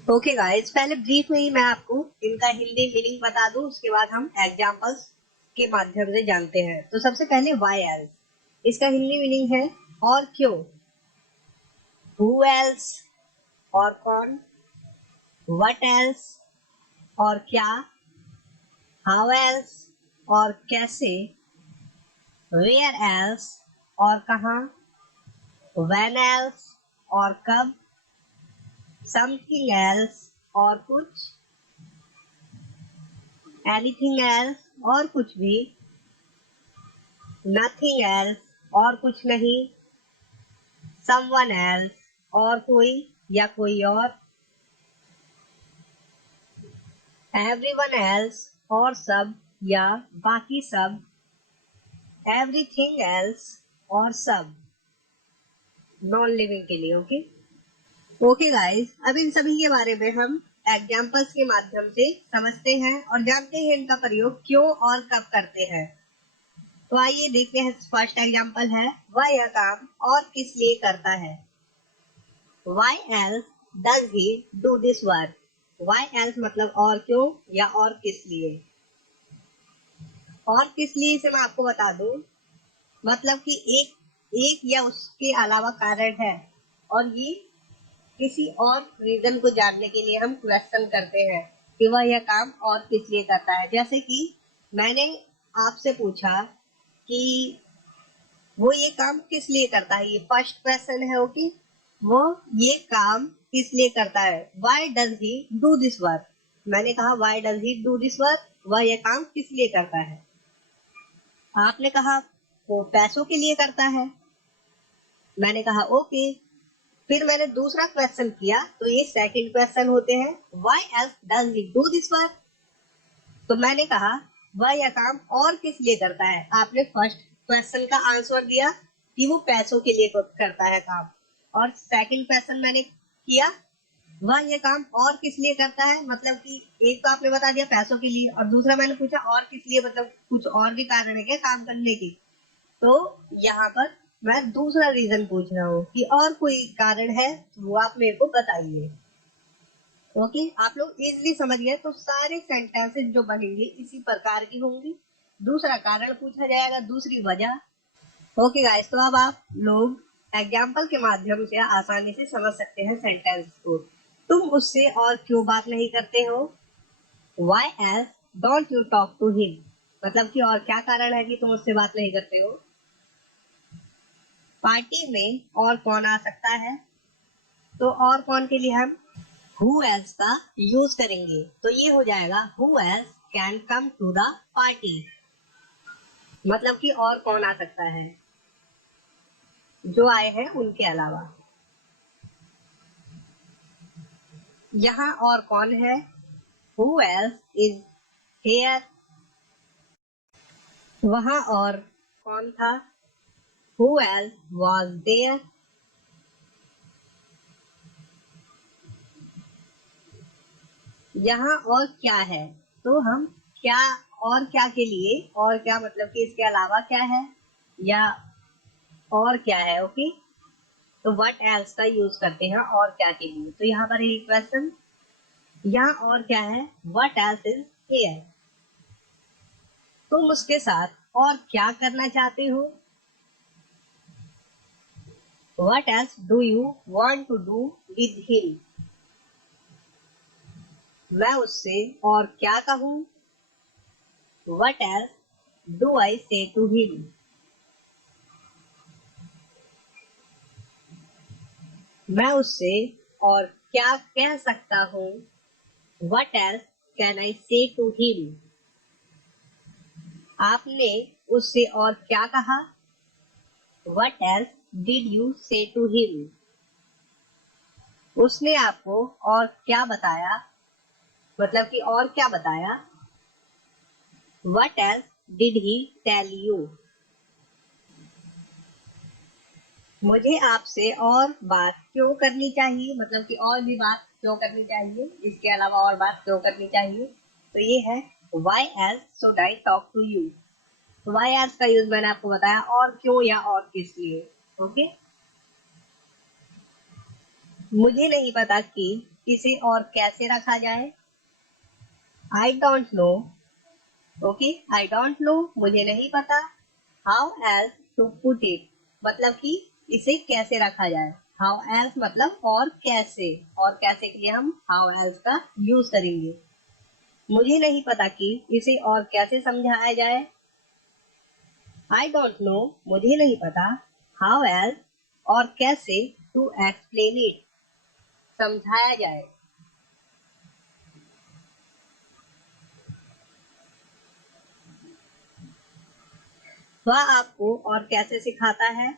Okay guys, पहले brief में ही मैं आपको इनका हिंदी मीनिंग बता दूं, उसके बाद हम एग्जांपल्स के माध्यम से जानते हैं। तो सबसे पहले व्हाई एल्स, इसका हिंदी मीनिंग है और क्यों। हु एल्स और कौन, व्हाट एल्स और क्या, हाउ एल्स और कैसे, वेयर एल्स और कहाँ, व्हेन एल्स और कब, समथिंग एल्स और कुछ, एनीथिंग एल्स और कुछ भी, नथिंग एल्स और कुछ नहीं, समवन एल्स और कोई या कोई और, एवरीवन एल्स और सब या बाकी सब, एवरीथिंग एल्स और सब, नॉन लिविंग के लिए। ओके गाइस, अब इन सभी के बारे में हम एग्जांपल्स के माध्यम से समझते हैं और जानते हैं इनका प्रयोग क्यों और कब करते हैं। तो आइए देखते हैं। फर्स्ट एग्जांपल है, वह यह काम और किस लिए करता है। Why else does he do this work? Why else मतलब और क्यों या और किस लिए। और किस लिए से मैं आपको बता दूं, मतलब कि एक या उसके अलावा कारण है और ये किसी और रीजन को जानने के लिए हम क्वेश्चन करते हैं कि वह यह काम और किस लिए करता है। जैसे कि मैंने आपसे पूछा कि वो ये काम किस लिए करता है, ये फर्स्ट क्वेश्चन है। ओके, वो ये काम किस लिए करता है। Why does he do this work, मैंने कहा why does he do this work, वह ये काम किस लिए करता है। आपने कहा वो पैसों के लिए करता है, मैंने कहा ओके। फिर मैंने दूसरा क्वेश्चन किया, तो ये सेकंड क्वेश्चन होते हैं, why else does he do this work. तो मैंने कहा वह यह काम और किस लिए करता है। आपने फर्स्ट क्वेश्चन का आंसर दिया कि वो पैसों के लिए करता है काम, और सेकंड क्वेश्चन मैंने किया वह यह काम और किस लिए करता है, मतलब कि एक तो आपने बता दिया पैसों के लिए, और दूसरा मैंने पूछा और किस लिए, मतलब कुछ और भी कारण है क्या काम करने की। तो यहाँ पर मैं दूसरा रीजन पूछ रहा हूँ कि और कोई कारण है तो वो आप मेरे को बताइए। ओके, आप लोग इजीली समझ गए। तो सारे सेंटेंसेस जो बनेंगे इसी प्रकार की होंगी। दूसरा कारण पूछा जाएगा, दूसरी वजह। ओके गाइस, तो अब आप लोग एग्जाम्पल के माध्यम से आसानी से समझ सकते हैं सेंटेंस को। तुम उससे और क्यों बात नहीं करते हो। Why else don't you talk to him, मतलब कि और क्या कारण है कि तुम उससे बात नहीं करते हो। पार्टी में और कौन आ सकता है, तो और कौन के लिए हम who else का यूज करेंगे, तो ये हो जाएगा who else can come to the party, मतलब कि और कौन आ सकता है जो आए हैं उनके अलावा। यहाँ और कौन है, who else is here। वहां और कौन था, who else was there। यहाँ और क्या है, तो हम क्या और क्या के लिए, और क्या मतलब कि इसके अलावा क्या है या और क्या है। ओके, तो व्हाट एल्स का यूज करते हैं और क्या के लिए। तो यहाँ पर एक क्वेश्चन, यहाँ और क्या है, व्हाट एल्स इज हियर। तुम उसके साथ और क्या करना चाहते हो, what else do you want to do with him. मैं उससे और क्या कहूँ, व्हाट एल्स डू आई से टू हिम। मैं उससे और क्या कह सकता हूँ, व्हाट एल्स कैन आई से टू हिम। आपने उससे और क्या कहा, व्हाट एल्स डिड यू से टू हिम। उसने आपको और क्या बताया, मतलब कि और क्या बताया, what else did he tell you. मुझे आपसे और बात क्यों करनी चाहिए, मतलब कि और भी बात क्यों करनी चाहिए, इसके अलावा और बात क्यों करनी चाहिए। तो ये है why else should I talk to you. तो व्हाई एल्स का यूज मैंने आपको बताया, और क्यों या और किस लिए। ओके, मुझे नहीं पता कि इसे और कैसे रखा जाए? I don't know. Okay, I don't know, मुझे नहीं पता। How else to put it, मतलब कि इसे कैसे रखा जाए। हाउ एल्स मतलब और कैसे, और कैसे के लिए हम हाउ एल्स का यूज करेंगे। मुझे नहीं पता कि इसे और कैसे समझाया जाए। आई डोंट नो, मुझे नहीं पता। हाउ एल्स, और कैसे, टू एक्सप्लेन इट, समझाया जाए। वह आपको और कैसे सिखाता है?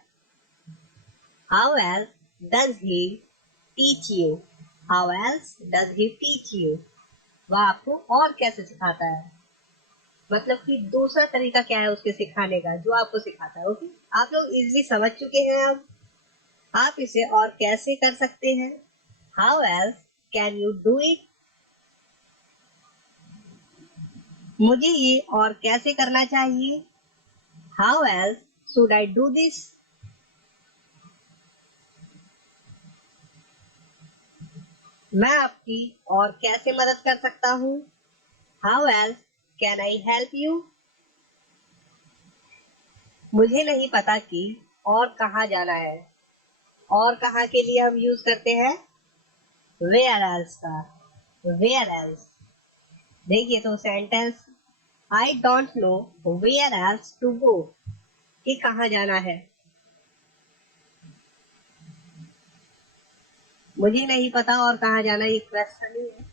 How else does he teach you, how else does he teach you, वह आपको और कैसे सिखाता है, मतलब कि दूसरा तरीका क्या है उसके सिखाने का जो आपको सिखाता है। ओके, आप लोग इजीली समझ चुके हैं। अब आप इसे और कैसे कर सकते हैं? How else can you do it, मुझे ये और कैसे करना चाहिए। How else should I do this, मैं आपकी और कैसे मदद कर सकता हूँ। How else can I help you, मुझे नहीं पता कि और कहाँ जाना है। और कहाँ के लिए हम यूज करते हैं वेयर एल्स का, वेयर एल्स। देखिए तो sentence, I don't know where else to go, कि कहाँ जाना है। मुझे नहीं पता और कहाँ जाना, ये क्वेश्चन ही है।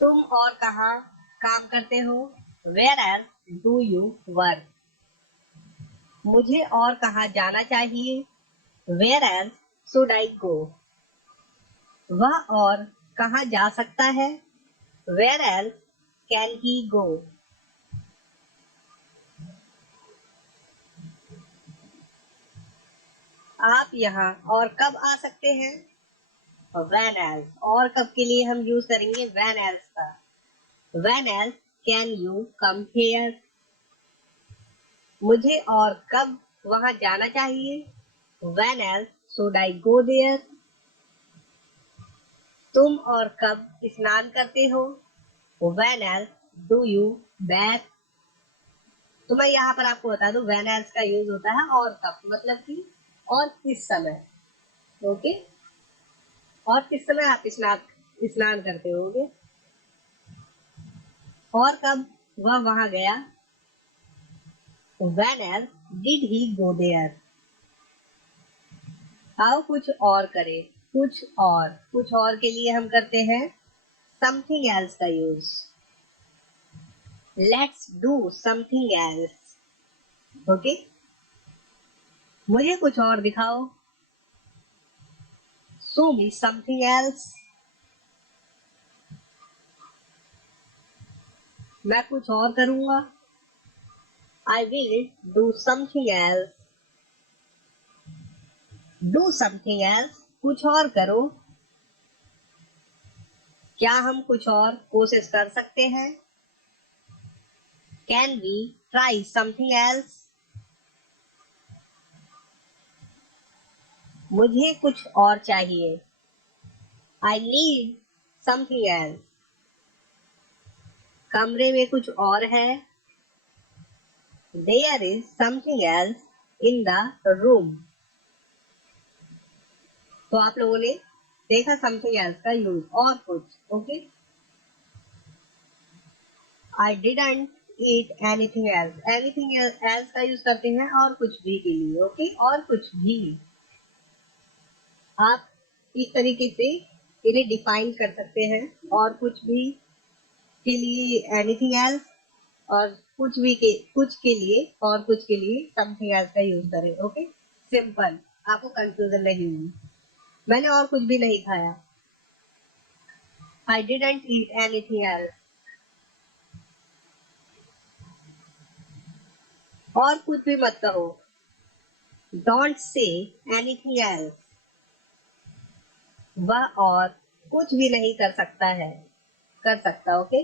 तुम और कहाँ काम करते हो, where else do you work, मुझे और कहाँ जाना चाहिए, where else should I go, वह और कहाँ जा सकता है, where else can he go. आप यहाँ और कब आ सकते हैं, व्हेन एल्स, और कब के लिए हम यूज करेंगे व्हेन एल्स का। When else can you come here, मुझे और कब वहां जाना चाहिए, when else should I go there. तुम और कब स्नान करते हो, when else do you bath. तो मैं यहाँ पर आपको बता दूं व्हेन एल्स का यूज होता है और कब, मतलब कि और किस समय। ओके, और किस समय आप स्नान स्नान करते होगे, और कब वह वहां गया, when else did he go there. आओ कुछ और करें, कुछ और के लिए हम करते हैं समथिंग एल्स का use. Let's do something else. Okay, मुझे कुछ और दिखाओ, शो मी समथिंग एल्स, मैं कुछ और करूंगा, I will do something else. Do something else, कुछ और करो, क्या हम कुछ और कोशिश कर सकते हैं, can we try something else. मुझे कुछ और चाहिए, आई नीड समथिंग एल्स। कमरे में कुछ और है, there is something else in the room. तो आप लोगों ने देखा समथिंग एल्स का यूज, और कुछ। Okay, I didn't eat anything else, anything else का यूज करते हैं और कुछ भी के लिए। ओके, और कुछ भी, आप इस तरीके से इन्हें डिफाइन कर सकते हैं। और कुछ भी के लिए एनीथिंग एल्स, और कुछ के लिए और कुछ के लिए समथिंग एल्स का यूज करें। ओके, सिंपल, आपको कंफ्यूजन नहीं होगी। मैंने और कुछ भी नहीं खाया, I didn't eat anything else. और कुछ भी मत कहो, डोंट से एनीथिंग एल्स, वह और कुछ भी नहीं कर सकता है, कर सकता। Okay,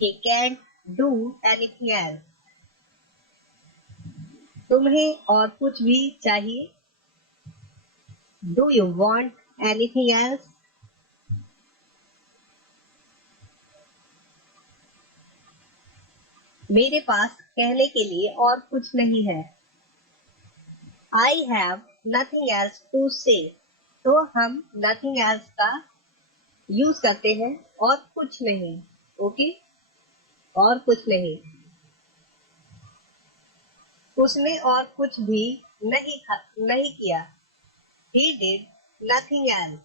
he can't do anything else, तुम्हें और कुछ भी चाहिए? Do you want anything else? मेरे पास कहने के लिए और कुछ नहीं है। I have nothing else to say. तो हम नथिंग एल्स का यूज करते हैं और कुछ नहीं। ओके, और कुछ नहीं। उसने और कुछ भी नहीं किया। He did nothing else.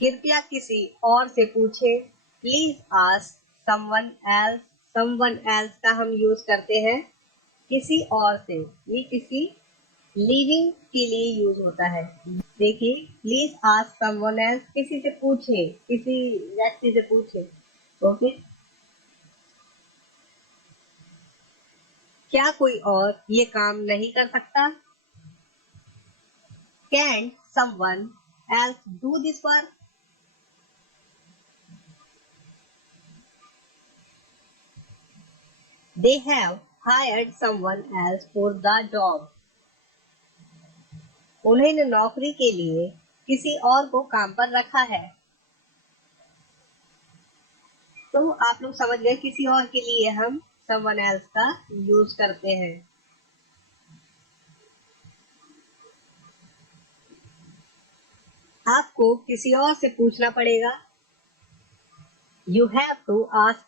कृपया किसी और से पूछे। Please ask someone else. Someone else का हम यूज करते हैं किसी और से। ये किसी लिविंग के लिए यूज होता है। देखिए, प्लीज आस्क समवन एल्स, किसी से पूछे, किसी व्यक्ति से पूछे। ओके, क्या कोई और ये काम नहीं कर सकता? Can someone else do this work? They have hired someone else for the job. उन्होंने नौकरी के लिए किसी और को काम पर रखा है। तो आप लोग समझ गए, किसी और के लिए हम someone else का यूज करते हैं। आपको किसी और से पूछना पड़ेगा। You have to ask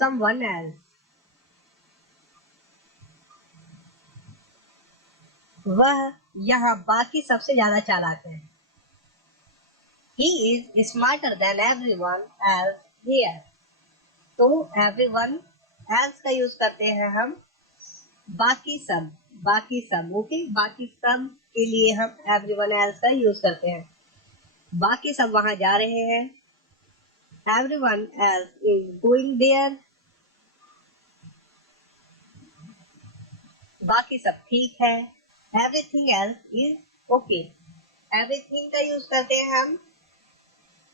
someone else. वह यहाँ बाकी सबसे ज्यादा चालाक है। He is smarter than everyone else here. तो everyone else का यूज करते हैं हम बाकी सब। ओके, बाकी सब के लिए हम एवरीवन एल्स का यूज करते हैं। बाकी सब वहां जा रहे हैं। Everyone else is going there. बाकी सब ठीक है। Everything else is okay. Everything का यूज करते हैं हम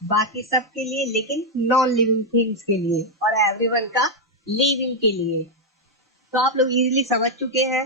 बाकी सब के लिए, लेकिन नॉन लिविंग थिंग्स के लिए, और एवरीवन का लिविंग के लिए। तो आप लोग इजीली समझ चुके हैं।